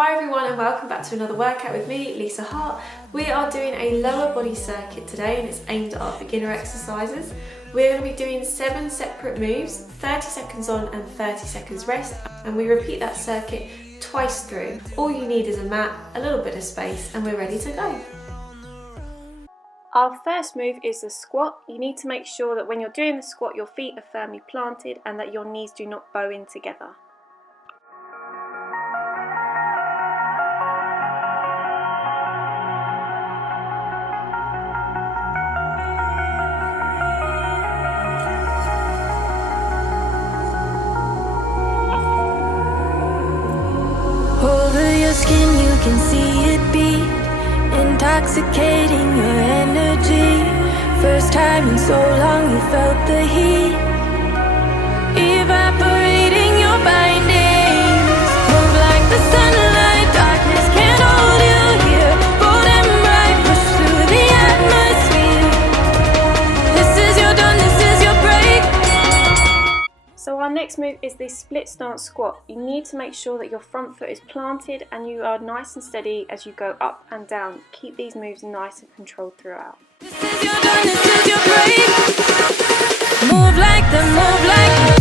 Hi everyone and welcome back to another workout with me, Lisa Hart. We are doing a lower body circuit today and it's aimed at our beginner exercises. We're going to be doing 7 separate moves, 30 seconds on and 30 seconds rest, and we repeat that circuit twice through. All you need is a mat, a little bit of space, and we're ready to go. Our first move is the squat. You need to make sure that when you're doing the squat your feet are firmly planted and that your knees do not bow in together. Over your skin you can see it beat, intoxicating your energy. First time in so long you felt the heat, evaporating your bindings. Move like the sunlight, darkness can't hold you here. Bold and bright, push through the atmosphere. This is your dawn, this is your break. So our next move is this split stance squat. You need to make sure that your front foot is planted and you are nice and steady as you go up and down. Keep these moves nice and controlled throughout. This is your dawn, this is your break. Move like the, move like the.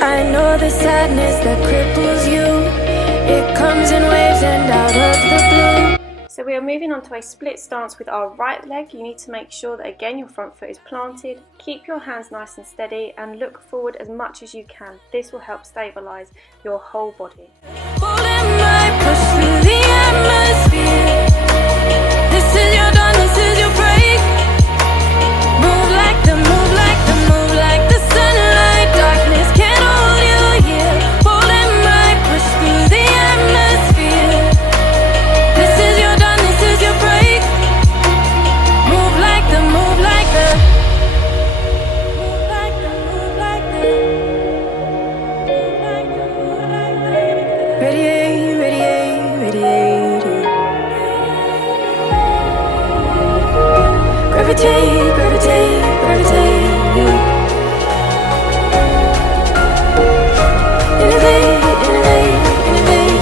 I know the sadness that cripples you. It comes in waves and out of the blue. So we are moving on to a split stance with our right leg. You need to make sure that again your front foot is planted. Keep your hands nice and steady and look forward as much as you can. This will help stabilize your whole body. Bold and bright, push through the atmosphere. This is your dawn, this is your break. Move like the, move like the, move like the sunlight. Darkness can't hold you here. Bold and bright, push through the atmosphere. This is your dawn, this is your break. Move like the, move like the. Move like the, move like the. Move like the, move like the. Radiate, radiate, radiate. Gravitate, gravitate, gravitate. Innovate, innovate, innovate.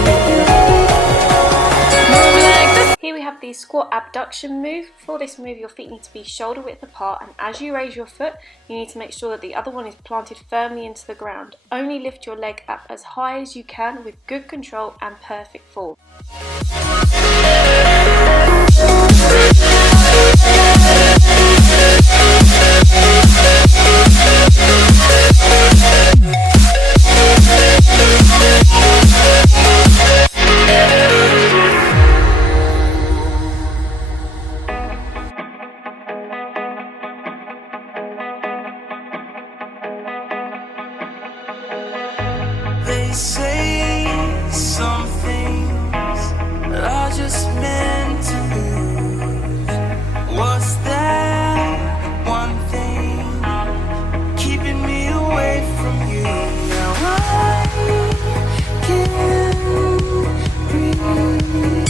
Move like the. Here we have the squat abduction move. For this move your feet need to be shoulder width apart, and as you raise your foot you need to make sure that the other one is planted firmly into the ground. Only lift your leg up as high as you can with good control and perfect form. They say some things are just meant to lose. What's that one thing keeping me away from you? Now I can breathe.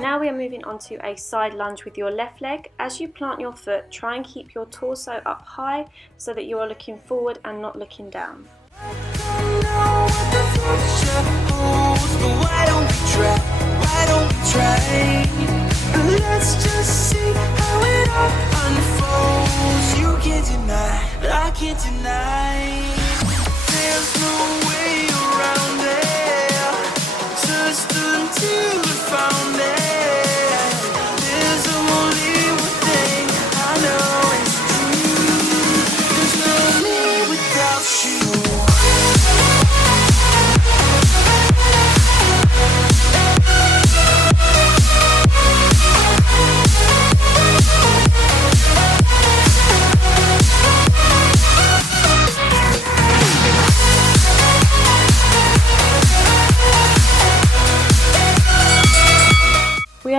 Now we are moving on to a side lunge with your left leg. As you plant your foot, try and keep your torso up high so that you are looking forward and not looking down. Don't know what the future holds, but why don't we try? Why don't we try? Let's just see how it all unfolds. You can't deny, but I can't deny. There's no way around it. Just until we found it. There's only one thing I know is true. There's no me without you.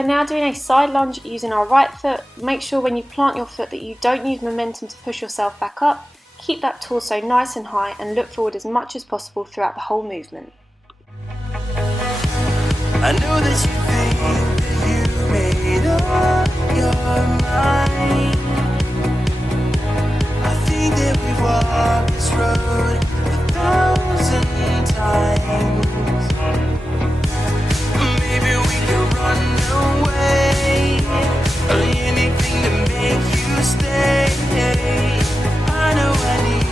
now doing a side lunge using our right foot. Make sure when you plant your foot that you don't use momentum to push yourself back up. Keep that torso nice and high and look forward as much as possible throughout the whole movement. I know that you think that you made up your mind. I think that we've walked this road 1,000 times. Maybe we could run away, anything to make you stay. I know I need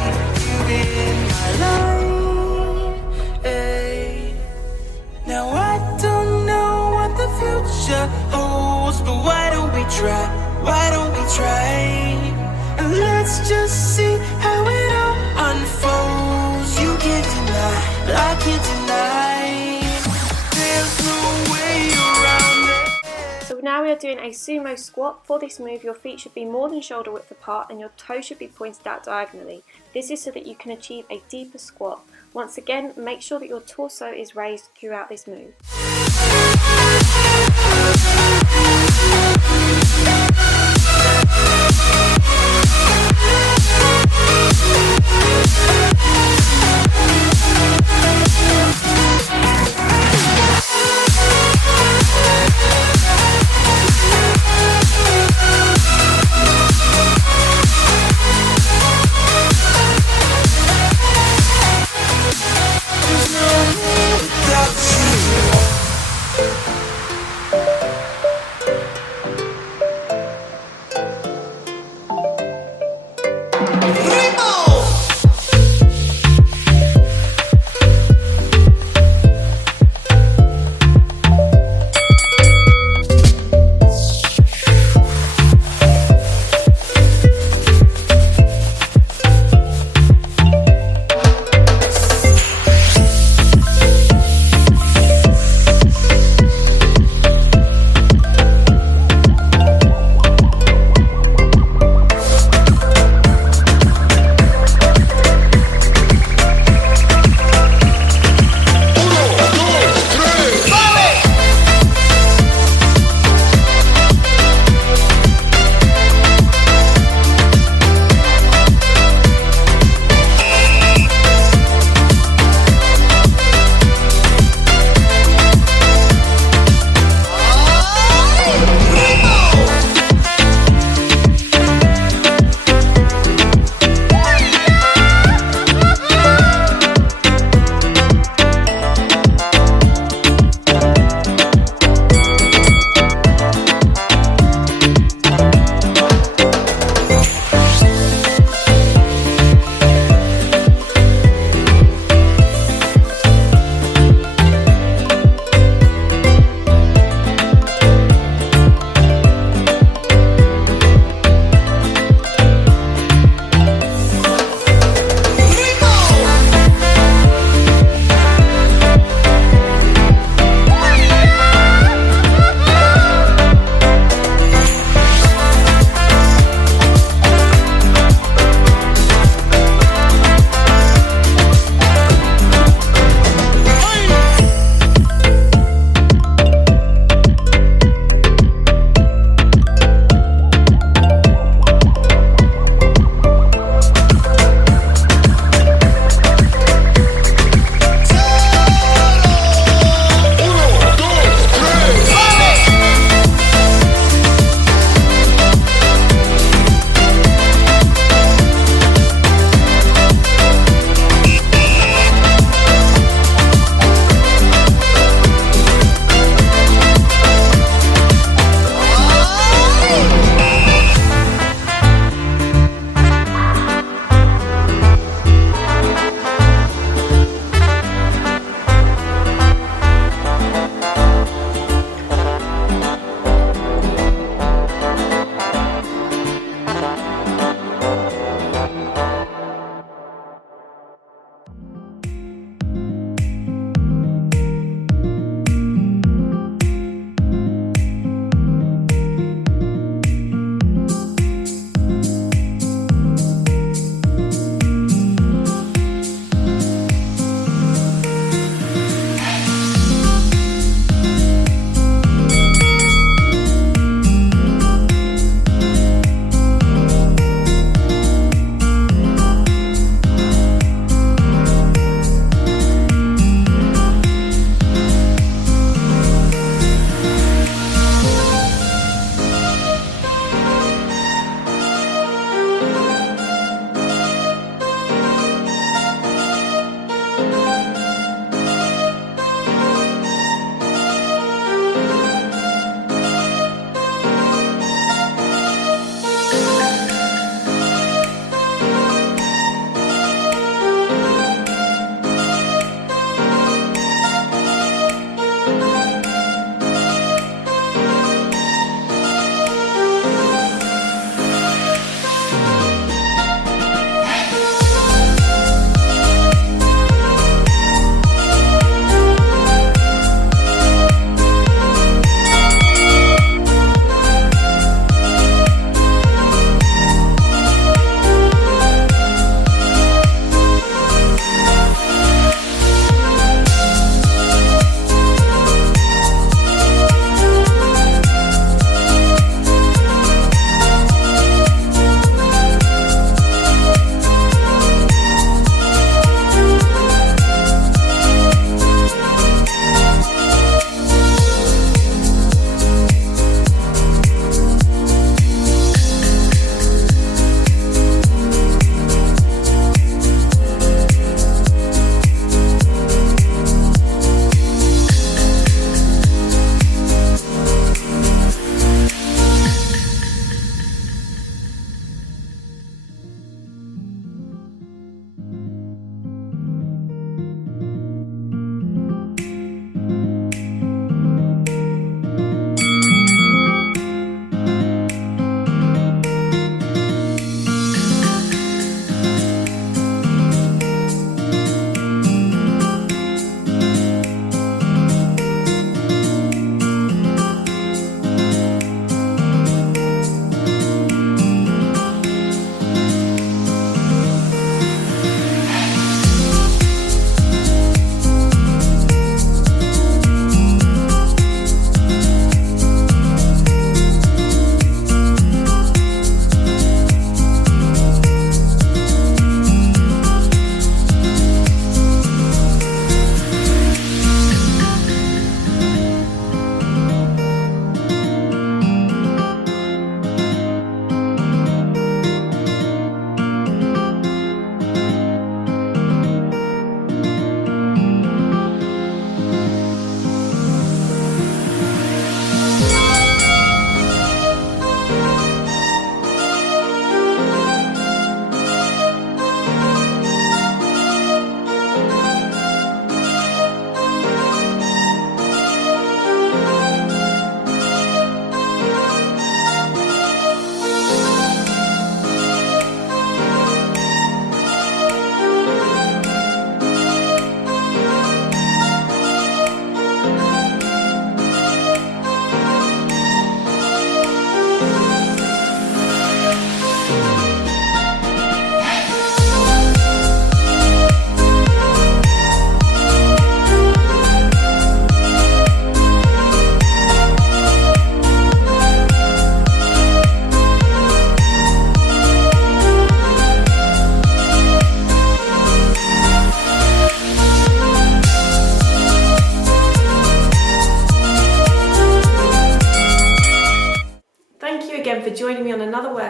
you in my life. Hey. Now I don't know what the future holds, but why don't we try? Why don't we try? And let's just see how it all unfolds. You can't deny, but I can't deny. There's no way around it. So now we are doing a sumo squat. For this move, your feet should be more than shoulder width apart and your toes should be pointed out diagonally. This is so that you can achieve a deeper squat. Once again, make sure that your torso is raised throughout this move.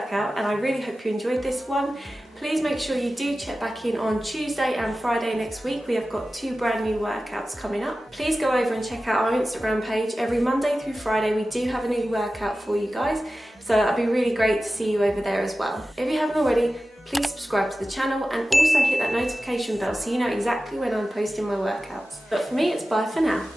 workout, and I really hope you enjoyed this one. Please make sure you do check back in on Tuesday and Friday next week. We have got 2 brand new workouts coming up. Please go over and check out our Instagram page. Every Monday through Friday we do have a new workout for you guys, so that'd be really great to see you over there as well. If you haven't already, please subscribe to the channel and also hit that notification bell so you know exactly when I'm posting my workouts. But for me, it's bye for now.